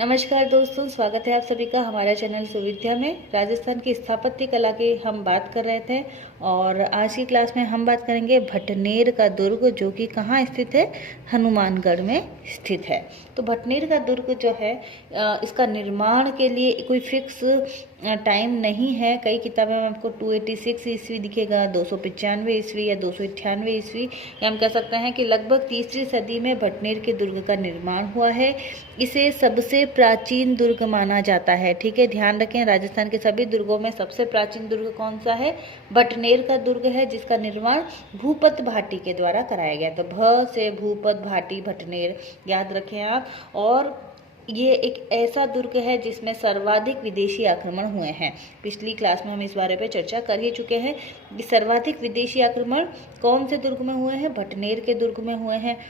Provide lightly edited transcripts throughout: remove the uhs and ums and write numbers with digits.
नमस्कार दोस्तों, स्वागत है आप सभी का हमारा चैनल सुविद्या में। राजस्थान की स्थापत्य कला की हम बात कर रहे थे और आज की क्लास में हम बात करेंगे भटनेर का दुर्ग, जो कि कहाँ स्थित है, हनुमानगढ़ में स्थित है। तो भटनेर का दुर्ग जो है, इसका निर्माण के लिए कोई फिक्स टाइम नहीं है। कई किताबें में आपको 286 ईस्वी दिखेगा, 295 ईस्वी या 298 ईस्वी, या हम कह सकते हैं कि लगभग तीसरी सदी में भटनेर के दुर्ग का निर्माण हुआ है। इसे सबसे प्राचीन दुर्ग माना जाता है। ठीक है, ध्यान रखें, राजस्थान के सभी दुर्गों में सबसे प्राचीन दुर्ग कौन सा है? भटनेर का दुर्ग है, जिसका निर्माण भूपत भाटी के द्वारा कराया गया। तो भ से भूपत भाटी भटनेर याद रखें आप। और ये एक ऐसा दुर्ग है जिसमें सर्वाधिक विदेशी आक्रमण हुए हैं। पिछली क्लास में हम इस बारे में चर्चा कर ही चुके हैं कि सर्वाधिक विदेशी आक्रमण कौन से दुर्ग में हुए हैं? भटनेर के दुर्ग में हुए हैं।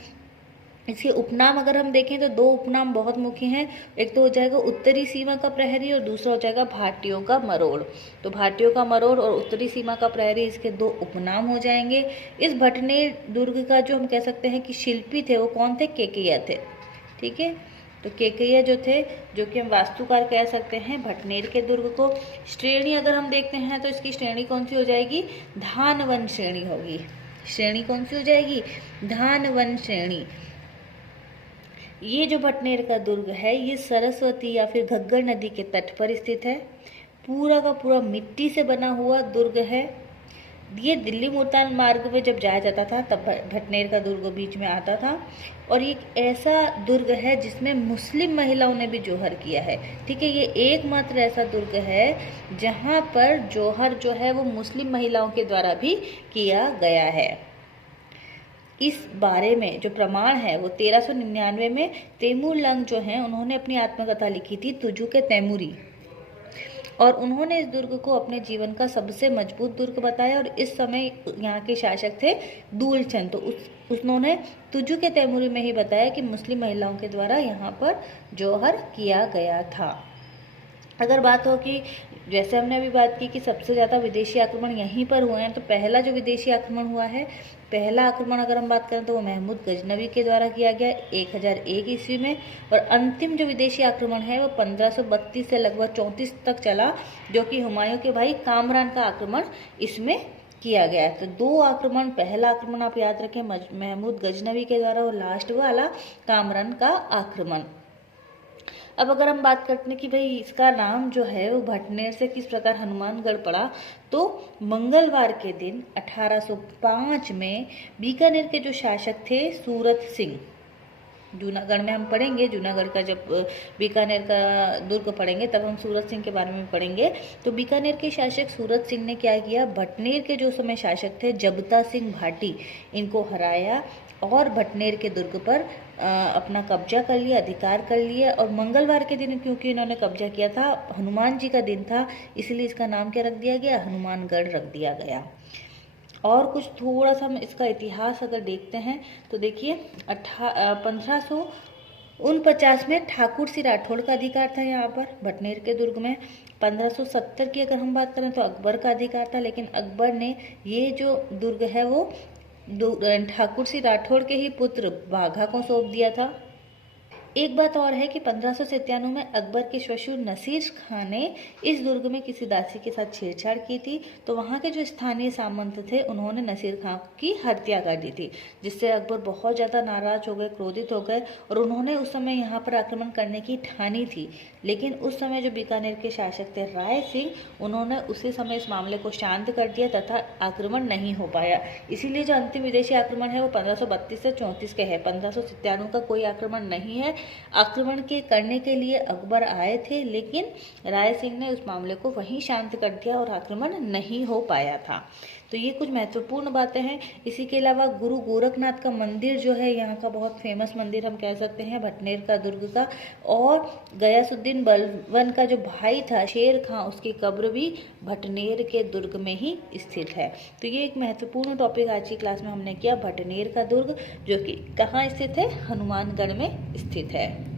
इसके उपनाम अगर हम देखें तो दो उपनाम बहुत मुख्य हैं। एक तो हो जाएगा उत्तरी सीमा का प्रहरी और दूसरा हो जाएगा भाटियों का मरोड़। तो भाटियों का मरोड़ और उत्तरी सीमा का प्रहरी, इसके दो उपनाम हो जाएंगे। इस भटनेर दुर्ग का जो हम कह सकते हैं कि शिल्पी थे, वो कौन थे? केकैया थे। ठीक है, तो केकैया जो थे, जो कि हम वास्तुकार कह सकते हैं भटनेर के दुर्ग को। श्रेणी अगर हम देखते हैं तो इसकी श्रेणी कौन सी हो जाएगी? धानवन श्रेणी होगी। श्रेणी कौन सी हो जाएगी? धानवन श्रेणी। ये जो भटनेर का दुर्ग है, ये सरस्वती या फिर घग्गर नदी के तट पर स्थित है। पूरा का पूरा मिट्टी से बना हुआ दुर्ग है। ये दिल्ली मुल्तान मार्ग में जब जाया जाता था तब भटनेर का दुर्ग बीच में आता था। और ये एक ऐसा दुर्ग है जिसमें मुस्लिम महिलाओं ने भी जौहर किया है। ठीक है, ये एकमात्र ऐसा दुर्ग है जहाँ पर जौहर जो है वो मुस्लिम महिलाओं के द्वारा भी किया गया है। इस बारे में जो प्रमाण है वो 1399 में तैमूर लंग जो हैं, उन्होंने अपनी आत्मकथा लिखी थी तुजु के तैमूरी, और उन्होंने इस दुर्ग को अपने जीवन का सबसे मजबूत दुर्ग बताया। और इस समय यहाँ के शासक थे दूलचंद, तो उन्होंने तुजु के तैमूरी में ही बताया कि मुस्लिम महिलाओं के द्वारा यहाँ पर जौहर किया गया था। अगर बात हो कि जैसे हमने अभी बात की कि सबसे ज़्यादा विदेशी आक्रमण यहीं पर हुए हैं, तो पहला जो विदेशी आक्रमण हुआ है, पहला आक्रमण अगर हम बात करें तो वो महमूद गजनवी के द्वारा किया गया 1001 ईस्वी में। और अंतिम जो विदेशी आक्रमण है वो 1532 से लगभग 34 तक चला, जो कि हुमायूं के भाई कामरान का आक्रमण इसमें किया गया। तो दो आक्रमण, पहला आक्रमण आप याद रखें महमूद गजनवी के द्वारा, और लास्ट वाला कामरान का आक्रमण। अब अगर हम बात करते हैं कि भाई इसका नाम जो है वो भटनेर से किस प्रकार हनुमानगढ़ पड़ा, तो मंगलवार के दिन 1805 में बीकानेर के जो शासक थे सूरत सिंह, जूनागढ़ में हम पढ़ेंगे, जूनागढ़ का जब बीकानेर का दुर्ग पढ़ेंगे तब हम सूरत सिंह के बारे में पढ़ेंगे। तो बीकानेर के शासक सूरत सिंह ने क्या किया, भटनेर के जो समय शासक थे जबता सिंह भाटी, इनको हराया और भटनेर के दुर्ग पर अपना कब्जा कर लिया, अधिकार कर लिया। और मंगलवार के दिन क्योंकि इन्होंने कब्जा किया था, हनुमान जी का दिन था, इसलिए इसका नाम क्या रख दिया गया? हनुमानगढ़ रख दिया गया। और कुछ थोड़ा सा हम इसका इतिहास अगर देखते हैं तो देखिए 1549 में ठाकुर सिंह राठौड़ का अधिकार था यहाँ पर भटनेर के दुर्ग में। 1570 की अगर हम बात करें तो अकबर का अधिकार था, लेकिन अकबर ने ये जो दुर्ग है वो ठाकुर सिंह राठौड़ के ही पुत्र बाघा को सौंप दिया था। एक बात और है कि 1597 में अकबर के श्वशुर नसीर खान ने इस दुर्ग में किसी दासी के साथ छेड़छाड़ की थी, तो वहाँ के जो स्थानीय सामंत थे उन्होंने नसीर खान की हत्या कर दी थी, जिससे अकबर बहुत ज़्यादा नाराज हो गए, क्रोधित हो गए, और उन्होंने उस समय यहाँ पर आक्रमण करने की ठानी थी। लेकिन उस समय जो बीकानेर के शासक थे राय सिंह, उन्होंने उसी समय इस मामले को शांत कर दिया तथा आक्रमण नहीं हो पाया। इसीलिए जो अंतिम विदेशी आक्रमण है वो 1532 से 34 के है। 1597 का कोई आक्रमण नहीं है। आक्रमण के करने के लिए अकबर आए थे, लेकिन राय सिंह ने उस मामले को वहीं शांत कर दिया और आक्रमण नहीं हो पाया था। तो ये कुछ महत्वपूर्ण बातें हैं। इसी के अलावा गुरु गोरखनाथ का मंदिर जो है, यहाँ का बहुत फेमस मंदिर हम कह सकते हैं भटनेर का दुर्ग का। और गयासुद्दीन बलबन का जो भाई था शेर खां, उसकी कब्र भी भटनेर के दुर्ग में ही स्थित है। तो ये एक महत्वपूर्ण टॉपिक आज की क्लास में हमने किया, भटनेर का दुर्ग, जो कि कहाँ स्थित है? हनुमानगढ़ में स्थित है।